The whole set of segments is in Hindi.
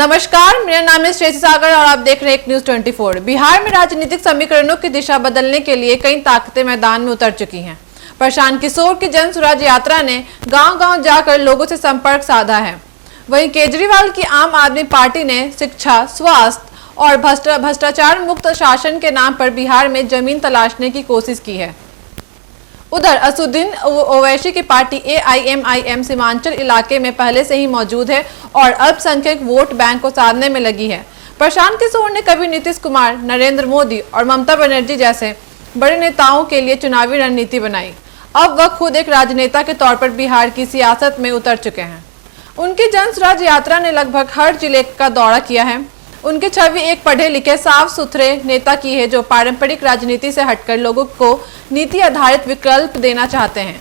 नमस्कार, मेरा नाम है श्रेयसी सागर और आप देख रहे हैं एक न्यूज 24। बिहार में राजनीतिक समीकरणों की दिशा बदलने के लिए कई ताकतें मैदान में उतर चुकी हैं। प्रशांत किशोर की जन स्वराज यात्रा ने गांव-गांव जाकर लोगों से संपर्क साधा है। वहीं केजरीवाल की आम आदमी पार्टी ने शिक्षा, स्वास्थ्य और भ्रष्टाचार मुक्त शासन के नाम पर बिहार में जमीन तलाशने की कोशिश की है। उधर असदुद्दीन ओवैसी की पार्टी AIMIM सीमांचल इलाके में पहले से ही मौजूद है और अल्पसंख्यक वोट बैंक को साधने में लगी है। प्रशांत किशोर ने कभी नीतीश कुमार, नरेंद्र मोदी और ममता बनर्जी जैसे बड़े नेताओं के लिए चुनावी रणनीति बनाई। अब वह खुद एक राजनेता के तौर पर बिहार की सियासत में उतर चुके हैं। उनकी जन स्वराज यात्रा ने लगभग हर जिले का दौरा किया है। उनकी छवि एक पढ़े लिखे साफ सुथरे नेता की है जो पारंपरिक राजनीति से हटकर लोगों को नीति आधारित विकल्प देना चाहते हैं।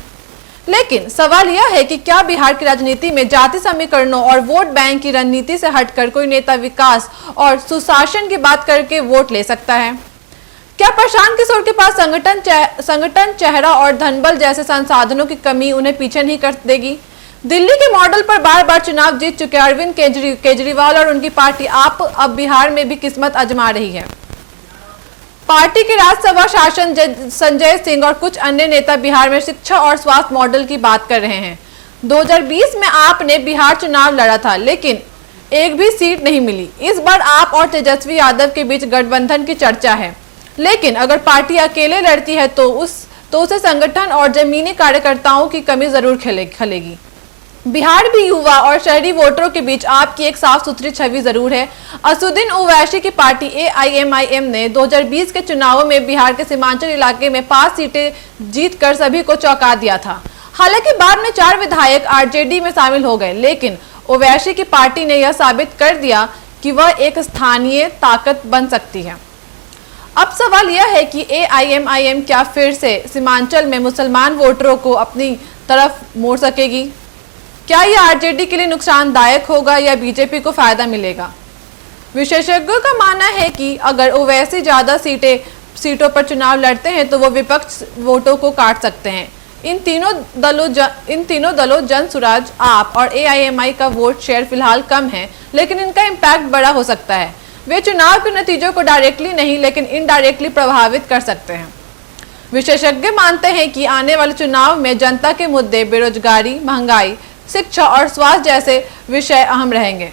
लेकिन सवाल यह है कि क्या बिहार की राजनीति में जाति समीकरणों और वोट बैंक की रणनीति से हटकर कोई नेता विकास और सुशासन की बात करके वोट ले सकता है? क्या प्रशांत किशोर के पास संगठन, चेहरा और धनबल जैसे संसाधनों की कमी उन्हें पीछे नहीं कर देगी? दिल्ली के मॉडल पर बार बार चुनाव जीत चुके अरविंद केजरीवाल और उनकी पार्टी आप अब बिहार में भी किस्मत आजमा रही है। पार्टी के राज्यसभा शासन संजय सिंह और कुछ अन्य नेता बिहार में शिक्षा और स्वास्थ्य मॉडल की बात कर रहे हैं। 2020 में आपने बिहार चुनाव लड़ा था, लेकिन एक भी सीट नहीं मिली। इस बार आप और तेजस्वी यादव के बीच गठबंधन की चर्चा है, लेकिन अगर पार्टी अकेले लड़ती है तो उसे संगठन और जमीनी कार्यकर्ताओं की कमी जरूर खलेगी। बिहार भी युवा और शहरी वोटरों के बीच आपकी एक साफ सुथरी छवि जरूर है। असदुद्दीन ओवैसी की पार्टी AIMIM ने 2020 के चुनावों में बिहार के सीमांचल इलाके में 5 सीटें जीतकर सभी को चौंका दिया था। हालांकि बाद में 4 विधायक RJD में शामिल हो गए, लेकिन ओवैसी की पार्टी ने यह साबित कर दिया कि वह एक स्थानीय ताकत बन सकती है। अब सवाल यह है कि AIMIM क्या फिर से सीमांचल में मुसलमान वोटरों को अपनी तरफ मोड़ सकेगी? क्या यह RJD के लिए नुकसानदायक होगा या बीजेपी को फायदा मिलेगा? विशेषज्ञों का मानना है कि अगर ओवैसी ज्यादा सीटों पर चुनाव लड़ते हैं तो वो विपक्ष वोटों को काट सकते हैं। इन तीनों दलों जन स्वराज, आप और AIMI का वोट शेयर फिलहाल कम है, लेकिन इनका इम्पैक्ट बड़ा हो सकता है। वे चुनाव के नतीजों को डायरेक्टली नहीं लेकिन इनडायरेक्टली प्रभावित कर सकते हैं। विशेषज्ञ मानते हैं कि आने वाले चुनाव में जनता के मुद्दे बेरोजगारी, महंगाई, शिक्षा और स्वास्थ्य जैसे विषय अहम रहेंगे।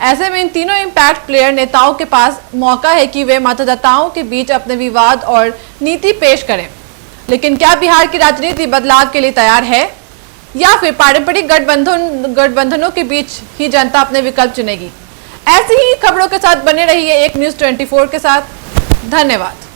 ऐसे में इन तीनों इम्पैक्ट प्लेयर नेताओं के पास मौका है कि वे मतदाताओं के बीच अपने विवाद और नीति पेश करें। लेकिन क्या बिहार की राजनीति बदलाव के लिए तैयार है या फिर पारंपरिक गठबंधनों के बीच ही जनता अपने विकल्प चुनेगी? ऐसी ही खबरों के साथ बने रहिए एक न्यूज 24 के साथ। धन्यवाद।